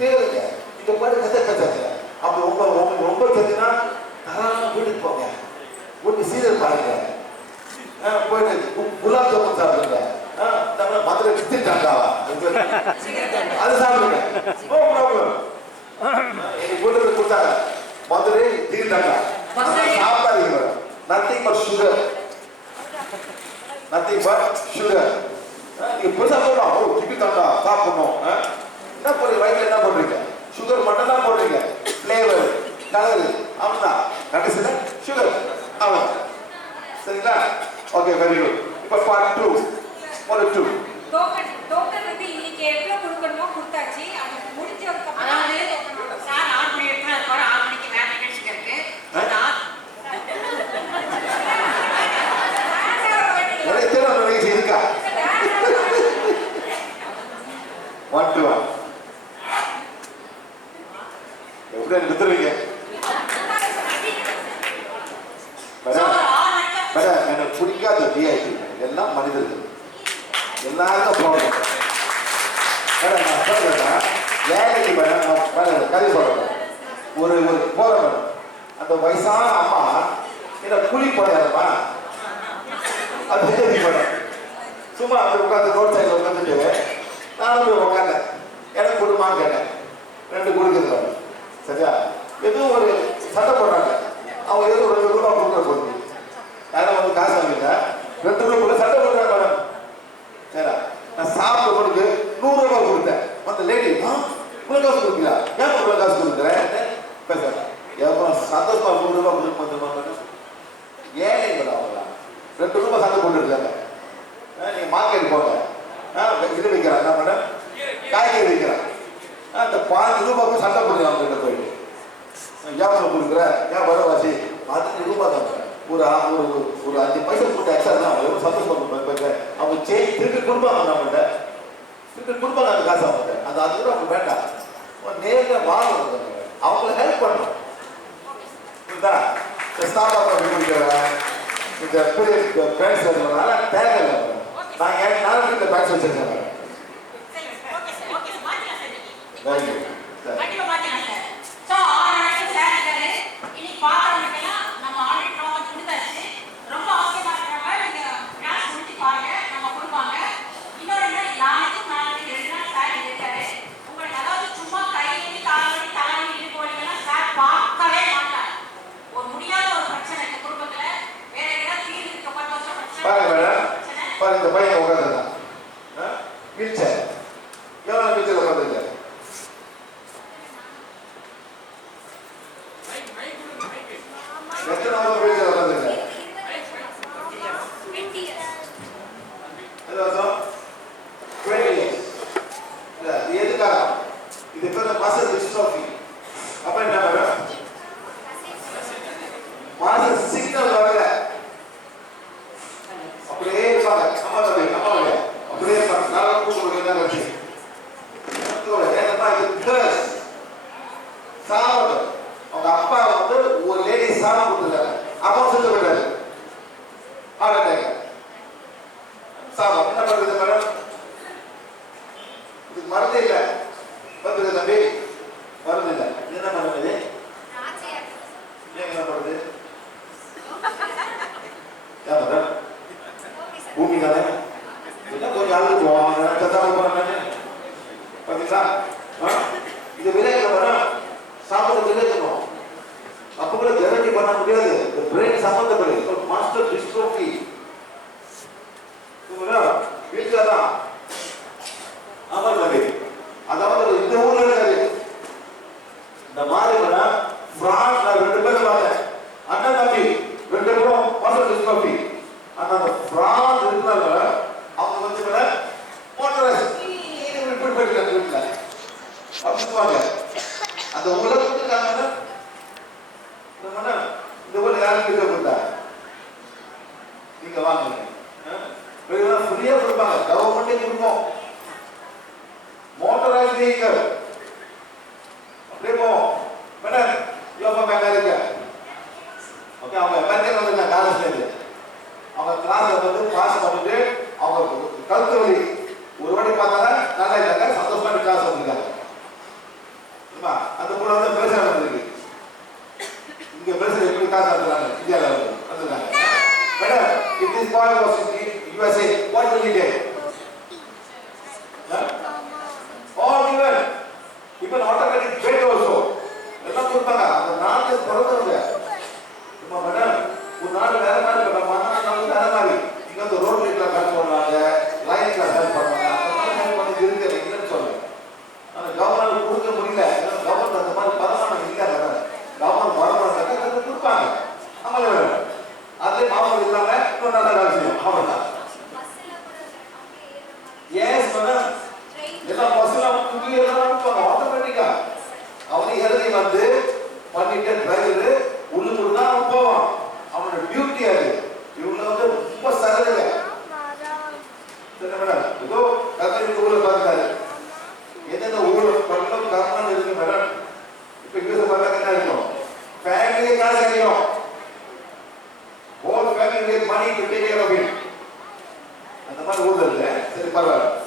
கேளுங்க. இந்த பாட்டு கதை கதை அப்படி ரொம்ப தெரிஞ்சுன்னா தாராளமாக வீட்டுக்கு போங்க. ஒரு சீரியல் பாருங்க, போயிட்டு குலாப் ஜாமுன் சாப்பிடுங்க, மதுரை கித்திட்டாண்டாவா அது சாப்பிடுங்க. No problem. எங்க வீட்டுக்கு கொடுத்தாங்க மதுரை தீட்டாண்டா சாப்பிடாதீங்க. Nothing but sugar, nothing but sugar. நீங்க புதுசாக சொல்லலாம், ஓ கித்திட்டாண்டா சாப்பிடணும். என்ன போடுறீங்க வயிற்றுல, என்ன போடுறீங்க? சுகர் மட்டும் தான் போடுறீங்க, ஃப்ளேவர் கலரு அவ்வளோதான். கண்டிஷன் சுகர் அவ்வளோ. சரிங்களா? Okay, very good. இப்போ பார்ட் 2 1 2 டோக்கன் வந்து இன்னைக்கு எவ்வளவு கொடுக்கணுமோ கொடுத்தாச்சு. அது முடிஞ்சதுக்கு அப்புறம் சார் 6 மணி எடுத்து அது வர 6 மணிக்கு வேற நிகழ்ச்சி இருக்கு. இருக்கா 1 to 1 எப்படி நிறுத்துறீங்க? எனக்கு பிடிக்காத விஐபி எல்லாம் மனிதர்கள், எல்லாருக்கும் ப்ராப்ளம். வேலைக்கு கதை சொல்றேன். ஒரு போறவன், அந்த வயசான அம்மா என்ன குழி போடுறப்பா, அது படம் சும்மா அப்படி உட்காந்து ரோட் சைடில் உட்காந்துட்டு நானும் போய் உட்காந்தேன். எனக்கு கொடுமான்னு கேட்டேன். 2 கொடுக்குது. சரியா? எதுவும் ஒரு சண்டை போடுறாங்க. அவங்க எதுவும் 2 ரூபா கொடுக்குற போகுது. யாரும் வந்து காசு வாங்கிட்டா 2 ரூபா கூட சண்டை போடுறாங்க மேடம். சரியா? நான் சாப்பிட்ட பொழுது 100 ரூபா கொடுத்தேன். அந்த லேடி இவ்வளோ காசு கொடுக்கல, ஏன் இவ்வளோ காசு கொடுக்குறேன் பேசுறேன். எவ்வளோ சந்தோஷமா 100 ரூபா கொடுக்க ஏன் மேடம் அவங்க 2 ரூபா சண்டை போட்டு இருக்காங்க. நீங்கள் மார்க்கெட் போங்க, இது விற்கிறான் என்ன மேடம், காய்கறி விற்கிறான். அந்த 5 ரூபாய்க்கு சண்டை போடுறாங்க. அவங்க கிட்ட போயிட்டு ஏன் கொடுக்குற, ஏன் வரவாசி 15 ரூபா தான். ஒரு 5 பைசா போட்டு எக்ஸ்ட்ரா தான் அவங்க சந்தோஷமா அவங்க திருப்பி கொடுப்பாங்க. நம்மகிட்ட திருப்பி கொடுப்பாங்க அந்த காசு அவங்க. அந்த 5 ரூபா அவங்க வேண்டாம், நேரில் வாங்க, அவங்கள ஹெல்ப் பண்ணணும். புரியுதா? இந்த பெரிய பேங்க்ஸ் இருக்கிறதுனால தேவையில்லை. நான் என் நாளைக்கு இந்த பேங்க்ஸ் வச்சிருக்கேன். இந்த பையன் உட்காந்துருந்தான் வீல் சேர். எவ்வளோ வீல் சேர் உட்காந்துருக்க? எத்தனை வருஷம் வீல் சேர் உட்காந்துருக்க? 20 years. இது எதுக்காக? இது பேர் மாஸ்டர் டிஸ்ட்ரோஃபி. அப்ப என்ன பண்ணுறோம்? மாஸ்டர் சிக்னல் வரல, அப்படியே இருப்பாங்க. அப்படியே நல்லா கூப்பிடுங்க. சாப்பிடும். அவங்க அப்பா வந்து ஒரு லேடி சாப்பிட்டு கொடுத்துருக்காங்க. அப்பா செத்து போயிட்டாரு. சாப்பிடும். என்ன பண்றது மேடம்? இதுக்கு மருந்து இல்லை. வந்துருக்கு தம்பி, மருந்து இல்லை. என்ன பண்ணுறது? என்ன பண்ணுறது? ஏன் மேடம் பூமி தானே என்ன கொஞ்சம் அழுது போவாங்க, சத்தாமல் போறாங்க. பார்த்தீங்களா? இது விளையாட வரும், சாப்பிட விளையாடணும். அப்போ கூட கேரண்டி பண்ண முடியாது. இந்த பிரெயின் சம்பந்தப்படு மாஸ்டர் டிஸ்ட்ரோஃபி வீட்டில் தான். ஆமாம் தம்பி, அதாவது இந்த ஊர்ல இருக்காது. இந்த மாதிரி பிரான்ஸ் 2 பேர் வாங்க, அண்ணன் தம்பி 2 பேரும் மாஸ்டர் டிஸ்ட்ரோஃபி. ஆனா அந்த பிரான்ஸ் இருந்தால அவங்க வந்து மோட்டரைஸ் இப்படி போயிட்டு வீட்டில் அப்படிவாங்க. அந்த உலகத்துக்காக இந்த ஊரில் யாரும் கிட்ட கொடுத்தா நீங்க வாங்க, ஃப்ரீயா கொடுப்பாங்க. கவர்மெண்டே கொடுப்போம். மோட்டரைஸ் வெஹிக்கிள் அப்படியே போவோம். மேடம் யோகா அமெரிக்கா, ஓகே, அவங்க அமெரிக்கன் வந்து காலேஜ்ல இருந்து அவங்க கிளாஸ் வந்து பாஸ் பண்ணிட்டு அவங்க கழுத்து வலி ஒரு வாட்டி பார்த்தாங்க, நல்லா இல்லைங்க எல்லாம் பஸ்லாம் புது எல்லாம் அனுப்புவாங்க ஆட்டோமேட்டிக்கா. அவன் எழுதி வந்து பண்ணிட்டு டிரைவர் உள்ளுக்குள்ள தான் அவன் போவான். அவனோட டியூட்டி அது. இவங்க வந்து ரொம்ப சரளங்க. சரி மேடம், இதோ கத்தரிக்கு ஊர்ல பார்த்தாரு. எந்தெந்த ஊர்ல பள்ளம் கர்மம் இருக்கு மேடம். இப்ப இங்க பார்த்தாங்க என்ன இருக்கும்? ஃபேமிலியே காசு ஆகிடும். Whole family money to take care of it. அந்த மாதிரி ஊர்ல இல்லை. சரி பரவாயில்ல.